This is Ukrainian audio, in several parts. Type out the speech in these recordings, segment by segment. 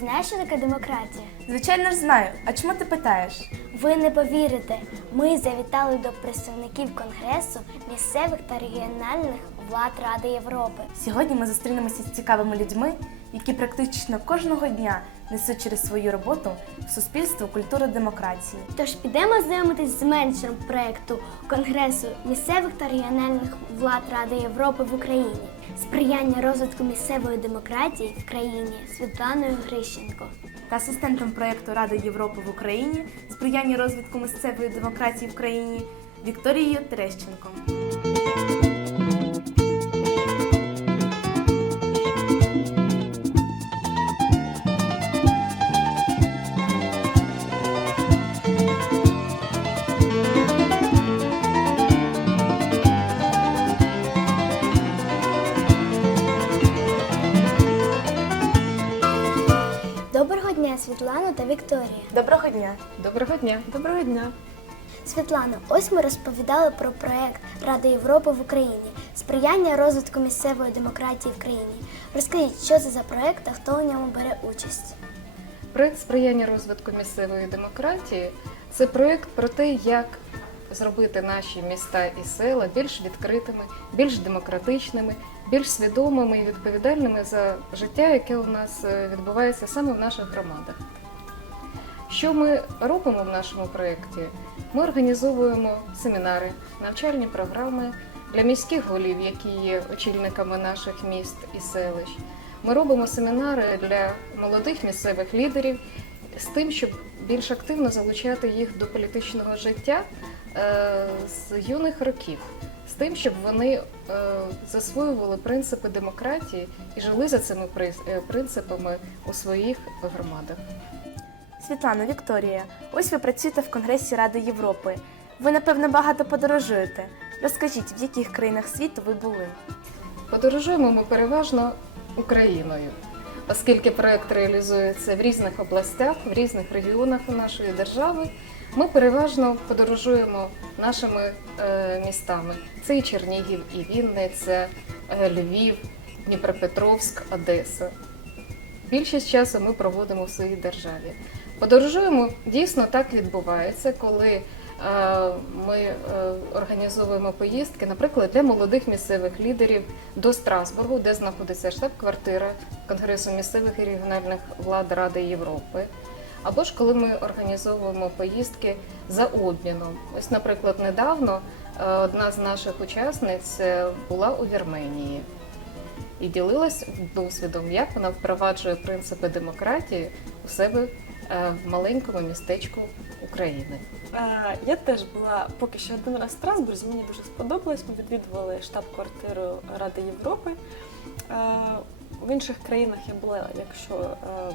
Знаєш, що таке демократія? Звичайно ж знаю. А чому ти питаєш? Ви не повірите, ми завітали до представників Конгресу місцевих та регіональних влад Ради Європи. Сьогодні ми зустрінемося з цікавими людьми, які практично кожного дня несуть через свою роботу в суспільство культуру демократії. Тож підемо знайомитись з менеджером проекту Конгресу місцевих та регіональних влад Ради Європи в Україні. Сприяння розвитку місцевої демократії в країні Світланою Грищенко. та асистентом проєкту Ради Європи в Україні сприяння розвитку місцевої демократії в країні Вікторією Терещенко. Вікторія. Доброго дня! Доброго дня. Доброго дня. Світлано, ось ми розповідали про проект Ради Європи в Україні сприяння розвитку місцевої демократії в країні. Розкажіть, що це за проект та хто у ньому бере участь? Проект сприяння розвитку місцевої демократії це проект про те, як зробити наші міста і села більш відкритими, більш демократичними, більш свідомими і відповідальними за життя, яке у нас е, відбувається саме в наших громадах. Що ми робимо в нашому проєкті? Ми організовуємо семінари, навчальні програми для міських голів, які є очільниками наших міст і селищ. Ми робимо семінари для молодих місцевих лідерів з тим, щоб більш активно залучати їх до політичного життя е, з юних років, з тим, щоб вони е, засвоювали принципи демократії і жили за цими е, принципами у своїх громадах. Світлана, Вікторія, ось ви працюєте в Конгресі Ради Європи. Ви, напевно, багато подорожуєте. Розкажіть, в яких країнах світу ви були? Подорожуємо ми переважно Україною, оскільки проект реалізується в різних областях, в різних регіонах нашої держави. Ми переважно подорожуємо нашими е, містами. Це і Чернігів, і Вінниця, е, Львів, Дніпропетровськ, Одеса. Більшість часу ми проводимо в своїй державі. Подорожуємо дійсно так відбувається, коли е, ми е, організовуємо поїздки, наприклад, для молодих місцевих лідерів до Страсбургу, де знаходиться штаб-квартира Конгресу місцевих і регіональних влад Ради Європи. Або ж коли ми організовуємо поїздки за обміном. Ось, наприклад, недавно е, одна з наших учасниць була у Вірменії і ділилась досвідом, як вона впроваджує принципи демократії у себе в маленькому містечку України. Е, Я теж була поки що один раз в Страсбурзі, мені дуже сподобалось. Ми відвідували штаб-квартиру Ради Європи. Е, В інших країнах я була, якщо е,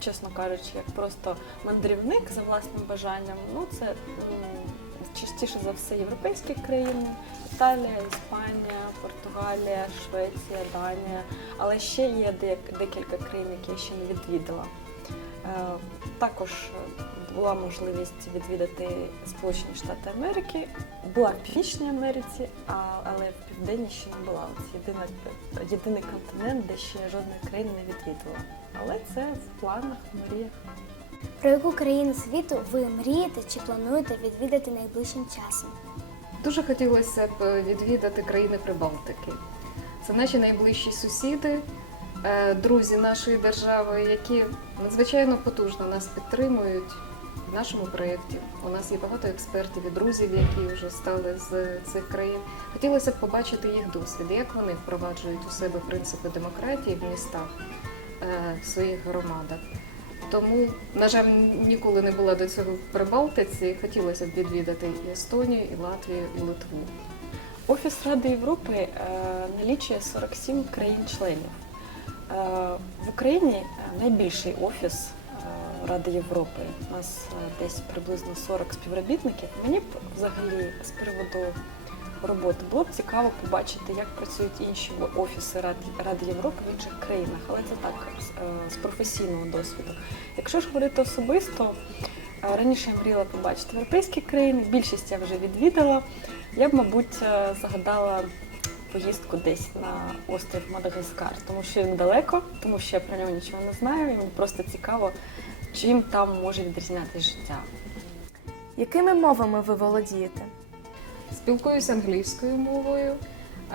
чесно кажучи, як просто мандрівник за власним бажанням. Ну, це частіше за все європейські країни: Італія, Іспанія, Португалія, Швеція, Данія. Але ще є декілька країн, які я ще не відвідала. Е, Також е, була можливість відвідати Сполучені Штати Америки. Була в Північній Америці, але в Південній ще не була. Це єдина, єдиний континент, де ще жодної країни не відвідувала. Але це в планах, в мріях. Про яку країну світу ви мрієте чи плануєте відвідати найближчим часом? Дуже хотілося б відвідати країни Прибалтики. Це наші найближчі сусіди, друзі нашої держави, які надзвичайно потужно нас підтримують в нашому проєкті. У нас є багато експертів і друзів, які вже стали з цих країн. Хотілося б побачити їх досвід, як вони впроваджують у себе принципи демократії в містах, е, в своїх громадах. Тому, на жаль, ніколи не була до цього в Прибалтиці. Хотілося б відвідати і Естонію, і Латвію, і Литву. Офіс Ради Європи е, налічує 47 країн-членів. Е, в Україні е, найбільший офіс е, Ради Європи. У нас десь приблизно 40 співробітників. Мені б взагалі з приводу роботи було б цікаво побачити, як працюють інші офіси Ради, Європи в інших країнах, але це так з, професійного досвіду. Якщо ж говорити особисто, раніше я мріяла побачити європейські країни, більшість я вже відвідала. Я б, мабуть, загадала поїздку десь на острів Мадагаскар, тому що він далеко, тому що я про нього нічого не знаю, і мені просто цікаво, чим там може відрізнятися життя. Якими мовами ви володієте? Спілкуюся англійською мовою.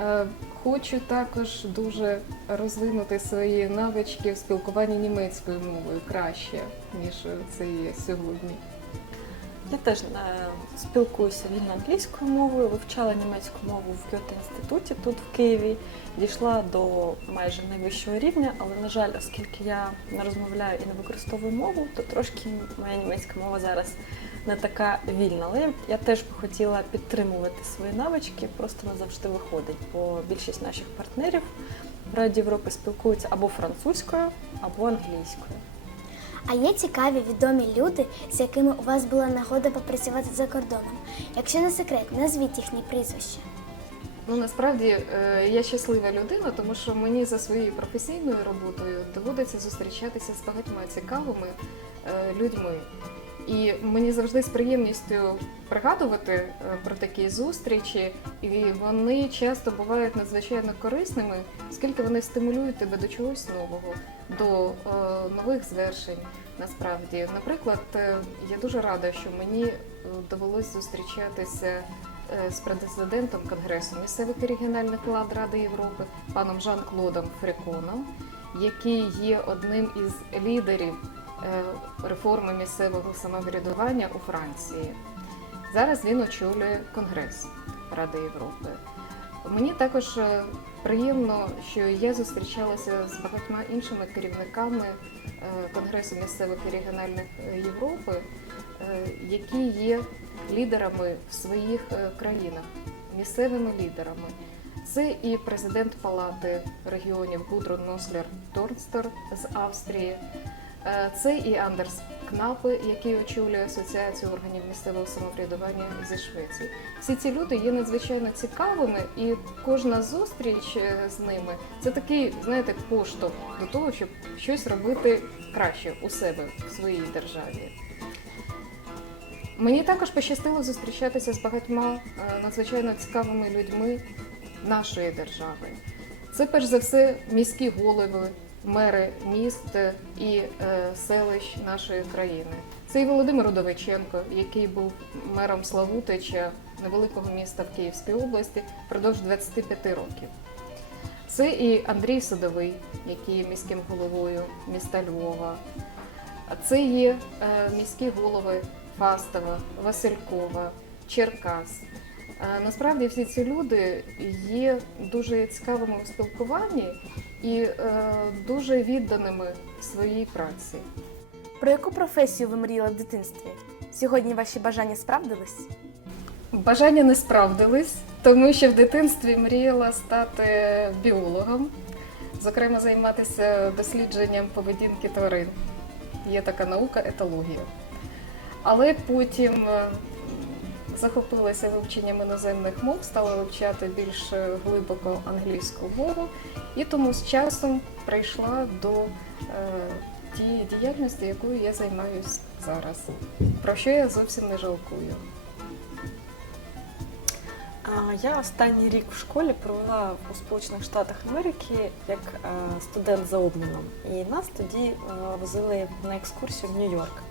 Е, Хочу також дуже розвинути свої навички в спілкуванні німецькою мовою краще, ніж це є сьогодні. Я теж е, спілкуюся вільно англійською мовою, вивчала німецьку мову в Гьоте інституті тут в Києві. Дійшла до майже найвищого рівня, але на жаль, оскільки я не розмовляю і не використовую мову, то трошки моя німецька мова зараз не така вільна. Але я теж би хотіла підтримувати свої навички, просто не завжди виходить, бо більшість наших партнерів в Раді Європи спілкуються або французькою, або англійською. А є цікаві відомі люди, з якими у вас була нагода попрацювати за кордоном. Якщо не секрет, назвіть їхні прізвища. Ну насправді е, я щаслива людина, тому що мені за своєю професійною роботою доводиться зустрічатися з багатьма цікавими е, людьми. І мені завжди з приємністю пригадувати е, про такі зустрічі, і вони часто бувають надзвичайно корисними, оскільки вони стимулюють тебе до чогось нового, до е, нових звершень. Насправді, наприклад, е, я дуже рада, що мені довелось зустрічатися з президентом Конгресу місцевих і регіональних влад Ради Європи, паном Жан-Клодом Фриконом, який є одним із лідерів реформи місцевого самоврядування у Франції. Зараз він очолює Конгрес Ради Європи. Мені також е, приємно, що я зустрічалася з багатьма іншими керівниками е, Конгресу місцевих і регіональних е, Європи, е, які є лідерами в своїх е, країнах, місцевими лідерами. Це і президент Палати регіонів Гудрун Нослер Торнстер з Австрії, е, це і Андерс Кнапи, який очолює Асоціацію органів місцевого самоврядування зі Швеції. Всі ці люди є надзвичайно цікавими, і кожна зустріч е, з ними це такий, знаєте, поштовх до того, щоб щось робити краще у себе в своїй державі. Мені також пощастило зустрічатися з багатьма е, надзвичайно цікавими людьми нашої держави. Це перш за все міські голови, мери міст і е, селищ нашої країни. Це і Володимир Удовиченко, який був мером Славутича, невеликого міста в Київській області впродовж 25 років. Це і Андрій Садовий, який є міським головою міста Львова. Це є е, міські голови Фастова, Василькова, Черкас. Е, Насправді всі ці люди є дуже цікавими у спілкуванні і е, дуже відданими своїй праці. Про яку професію ви мріяли в дитинстві? Сьогодні ваші бажання справдились? Бажання не справдились, тому що в дитинстві мріяла стати біологом, зокрема займатися дослідженням поведінки тварин. Є така наука етологія. Але потім е, захопилася вивченням іноземних мов, стала вивчати більш е, глибоко англійську мову, і тому з часом прийшла до е, тієї діяльності, якою я займаюся зараз, про що я зовсім не жалкую. Я останній рік в школі провела у Сполучених Штатах Америки як е, студент за обміном. І нас тоді возили на екскурсію в Нью-Йорк,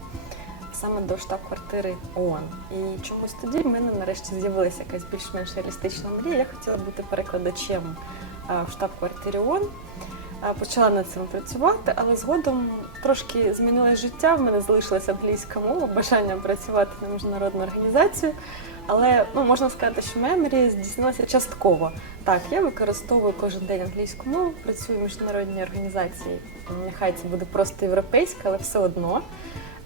саме до штаб-квартири ООН. І чомусь тоді в мене нарешті з'явилася якась більш-менш реалістична мрія. Я хотіла бути перекладачем е, в штаб-квартирі ООН. Е, Почала над цим працювати, але згодом трошки змінилось життя. В мене залишилася англійська мова, бажання працювати на міжнародну організацію. Але ну, можна сказати, що моя мрія здійснилася частково. Так, я використовую кожен день англійську мову, працюю в міжнародній організації. Нехай це буде просто європейська, але все одно.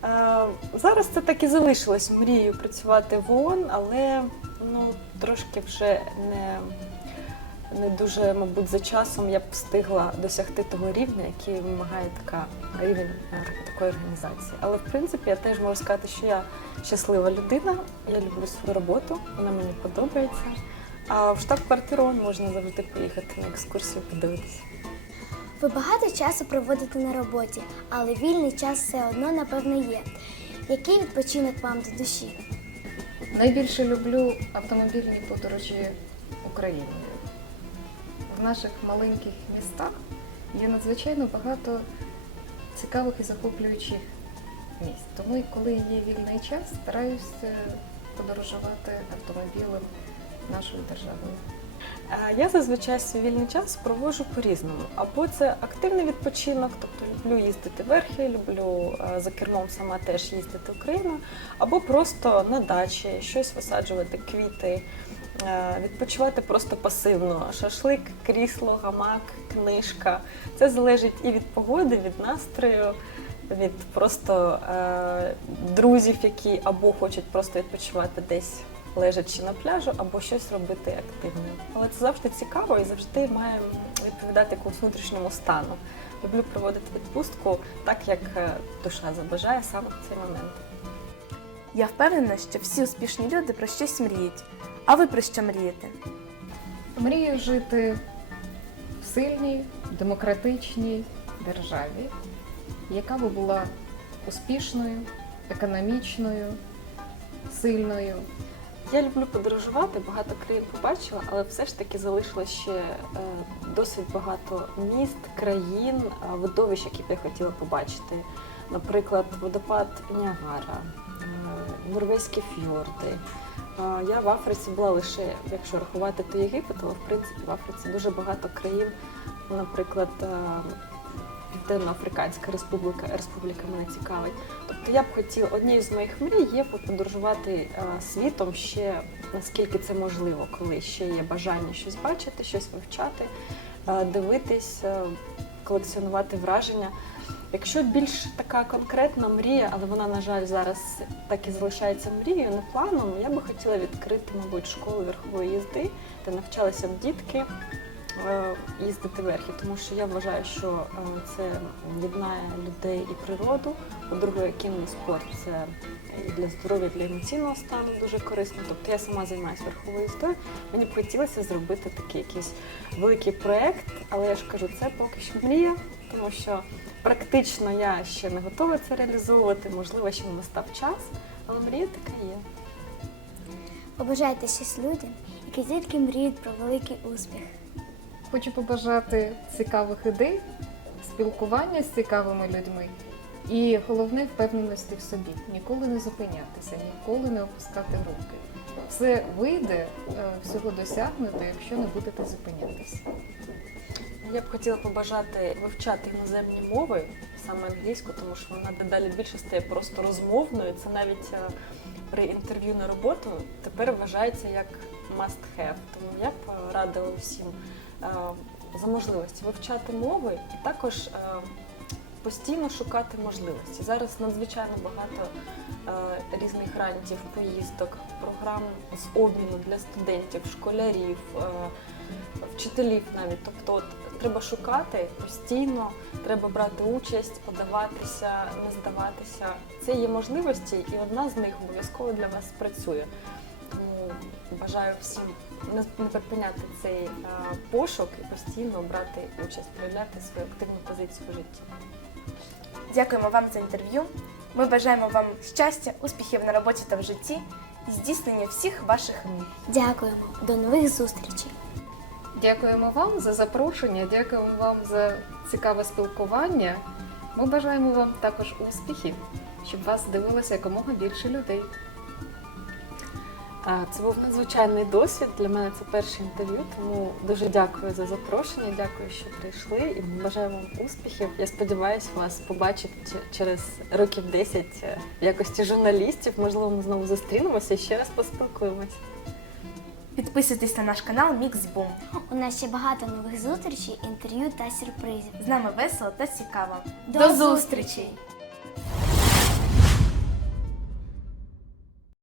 Е, зараз це так і залишилось мрією працювати в ООН, але ну, трошки вже не, не дуже, мабуть, за часом я б встигла досягти того рівня, який вимагає така рівень е, такої організації. Але в принципі я теж можу сказати, що я щаслива людина, я люблю свою роботу, вона мені подобається. А в штаб-квартиру можна завжди поїхати на екскурсію, подивитися. Ви багато часу проводите на роботі, але вільний час все одно, напевно, є. Який відпочинок вам до душі? Найбільше люблю автомобільні подорожі Україною. наших маленьких містах є надзвичайно багато цікавих і захоплюючих місць. Тому коли є вільний час, стараюся подорожувати автомобілем нашою державою. Е, Я зазвичай свій вільний час проводжу по-різному. Або це активний відпочинок, тобто люблю їздити верхи, люблю е, за кермом сама теж їздити Україною, або просто на дачі щось висаджувати, квіти, е, відпочивати просто пасивно. Шашлик, крісло, гамак, книжка. Це залежить і від погоди, від настрою. Від просто е, друзів, які або хочуть просто відпочивати десь лежачи на пляжу, або щось робити активне. Але це завжди цікаво і завжди має відповідати якомусь внутрішньому стану. Люблю проводити відпустку так, як е, душа забажає саме в цей момент. Я впевнена, що всі успішні люди про щось мріють. А ви про що мрієте? Мрію жити в сильній, демократичній державі, яка би була успішною, економічною, сильною. Я люблю подорожувати, багато країн побачила, але все ж таки залишилось ще е, досить багато міст, країн, е, видовищ, які б я хотіла побачити. Наприклад, водопад Ніагара, е, норвезькі фьорди. Е, Я в Африці була лише, якщо рахувати, то Єгипет, але в принципі в Африці дуже багато країн, наприклад. е, Південно-Африканська республіка, республіка мене цікавить. Тобто я б хотіла, однією з моїх мрій є подорожувати е, світом ще наскільки це можливо, коли ще є бажання щось бачити, щось вивчати, е, дивитись, е, колекціонувати враження. Якщо більш така конкретна мрія, але вона, на жаль, зараз так і залишається мрією, не планом, я би хотіла відкрити, мабуть, школу верхової їзди, де навчалися б дітки їздити верхи, тому що я вважаю, що е, це єднає людей і природу. По-друге, кінний спорт це для здоров'я, для емоційного стану дуже корисно. Тобто я сама займаюся верховою їздою. Мені б хотілося зробити такий якийсь великий проєкт, але я ж кажу, це поки що мрія, тому що практично я ще не готова це реалізовувати. Можливо, ще не настав час, але мрія така є. Побажайте щось людям, які тільки мріють про великий успіх. Хочу побажати цікавих ідей, спілкування з цікавими людьми і головне впевненості в собі. Ніколи не зупинятися, ніколи не опускати руки. Все вийде, е, всього досягнути, якщо не будете зупинятися. Я б хотіла побажати вивчати іноземні мови, саме англійську, тому що вона дедалі більше стає просто розмовною. Це навіть е, при інтерв'ю на роботу тепер вважається як must have. Тому я б е, радила всім за можливості вивчати мови і також е, постійно шукати можливості. Зараз надзвичайно багато е, різних грантів, поїздок, програм з обміну для студентів, школярів, е, вчителів навіть. Тобто треба шукати постійно, треба брати участь, подаватися, не здаватися. Це є можливості, і одна з них обов'язково для вас спрацює. Бажаю всім не не припиняти цей е, пошук і постійно брати участь, проявляти свою активну позицію в житті. Дякуємо вам за інтерв'ю. Ми бажаємо вам щастя, успіхів на роботі та в житті і здійснення всіх ваших мрій. Дякуємо. До нових зустрічей. Дякуємо вам за запрошення, дякуємо вам за цікаве спілкування. Ми бажаємо вам також успіхів, щоб вас дивилося якомога більше людей. Це був надзвичайний досвід. Для мене це перше інтерв'ю, тому дуже дякую за запрошення. Дякую, що прийшли і бажаю вам успіхів. Я сподіваюся вас побачити через років 10 е, в якості журналістів. Можливо, ми знову зустрінемося і ще раз поспілкуємося. Підписуйтесь на наш канал Міксбум. У нас ще багато нових зустрічей, інтерв'ю та сюрпризів. З нами весело та цікаво. До зустрічі!